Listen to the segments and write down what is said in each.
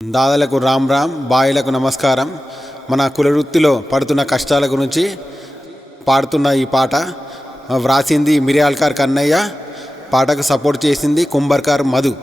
దాదాలకు రామ్ రామ్, బాయిలకు నమస్కారం. మన కులవృత్తిలో పడుతున్న కష్టాల గురించి పాడుతున్న ఈ పాట వ్రాసింది మిర్యాల్కార్ కన్నయ్య, పాటకు సపోర్ట్ చేసింది కుంభర్కార్ మధు.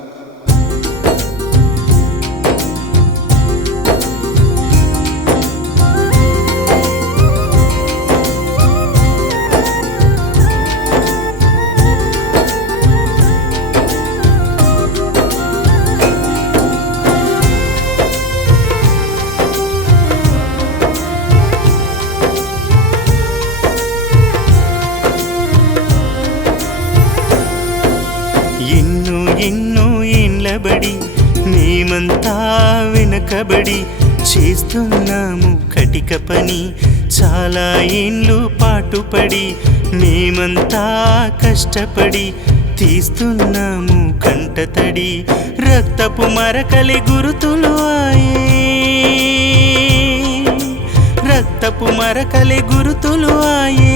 ఎన్నో ఏండ్లబడి మేమంతా వెనకబడి చేస్తున్నాము కటిక పని. చాలా ఏండ్లు పాటుపడి మేమంతా కష్టపడి తీస్తున్నాము కంటతడి. రక్తపు మరకలి గురుతులు ఆయే, రక్తపు మరకలి గురుతులు ఆయే.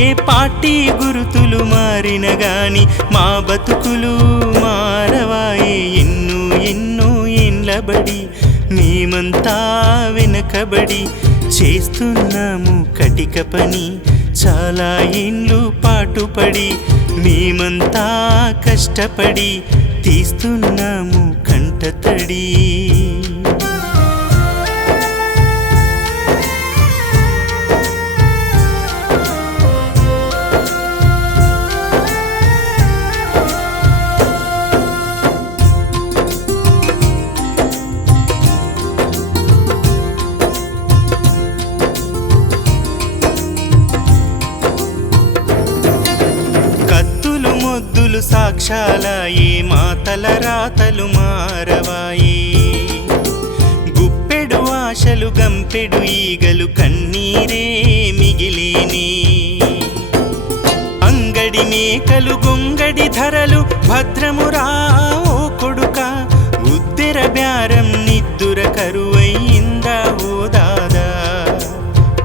ఏ పార్టీ గురుతులు మారిన గాని మా బతుకులు మారవాయే. ఎన్నో ఏండ్లబడి మేమంతా వెనకబడి చేస్తున్నాము కటిక పని. చాలా ఏండ్లు పాటుపడి మేమంతా కష్టపడి తీస్తున్నాము కంటతడి. మొద్దులు సాక్షాలాయే, మాతల రాతలు మారవాయే. గుప్పెడు ఆశలు గంపెడు ఈగలు కన్నీరే మిగిలేనే. అంగడి మేకలు గొంగడి ధరలు భద్రమురా ఓ కొడుక. ఉద్దెర బ్యారం నిద్దుర కరువయిందా ఓ దాదా.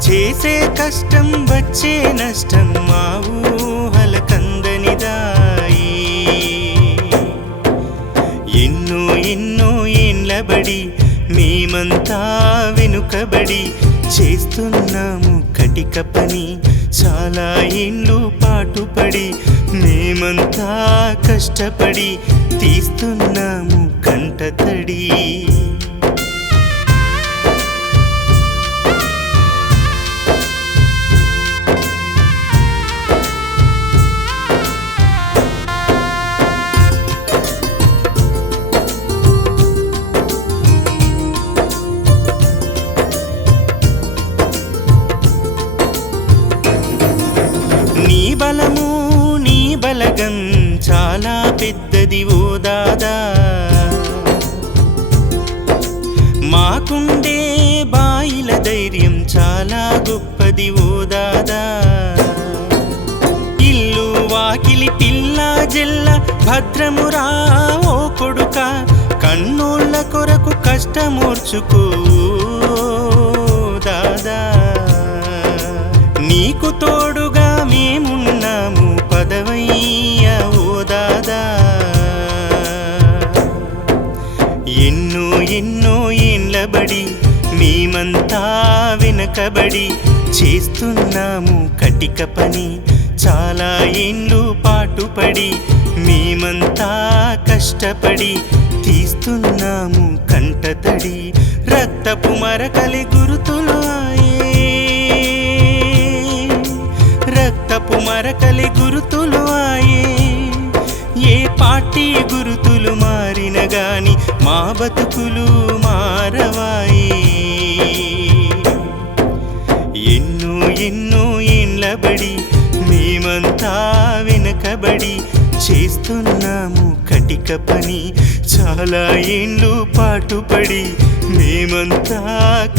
చేసే కష్టం వచ్చే నష్టం మా ఊహల కందనిదాయి. ఎన్నో ఏండ్లబడి మేమంతా వెనుకబడి చేస్తున్నాము కటిక పని. చాలా ఏండ్లు పాటుపడి మేమంతా కష్టపడి తీస్తున్నాము కంటతడి. నీ బలము నీ బలగం చాలా పెద్దది ఓ దాదా. మాకుండే బాయిల ధైర్యం చాలా గొప్పది ఓ దాదా. ఇల్లు వాకిలి పిల్ల జెల్ల భద్రమురా ఓ కొడుక. కన్నోళ్ళ కొరకు కష్టమోర్చుకో దాదా. నీకు తోడుగా మేమున్నాము పదవయ్యా ఓ దాదా. ఎన్నో ఏండ్లబడి మేమంతా వెనకబడి చేస్తున్నాము కటిక పని. చాలా ఏండ్లు పాటుపడి మేమంతా కష్టపడి తీస్తున్నాము కంటతడి. రక్తపు మరకలి గురుతులు ఆయే, రక్తపు మరకలి గురుతులు ఆయే. ఏ పార్టీ గురుతులు మారిన గాని మా బతుకులు మారవాయే. ఎన్నో ఏండ్లబడి మేమంతా వెనకబడి చేస్తున్నాము కటిక పని. చాలా ఏండ్లు పాటుపడి మేమంతా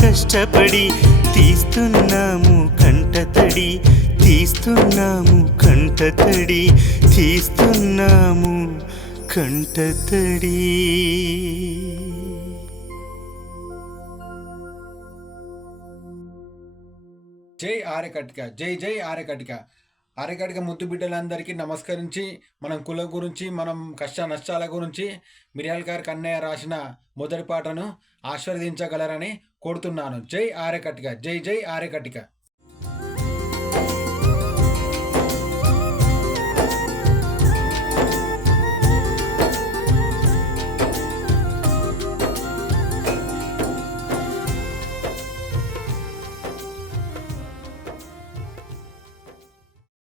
కష్టపడి తీస్తున్నాము కంటతడి. తీస్తున్నాము కంటతడి, తీస్తున్నాము కంటతడి. జై ఆర్యకటిక, జై జై ఆర్యకటిక. ఆర్యకటిక ముద్దు బిడ్డలందరికీ నమస్కరించి మనం కులం గురించి మనం కష్ట నష్టాల గురించి మిర్యాలకార్ కన్నయ్య రాసిన మొదటి పాటను ఆశీర్వదించగలరని కోరుతున్నాను. జై ఆర్యకటిక, జై జై ఆర్యకటిక.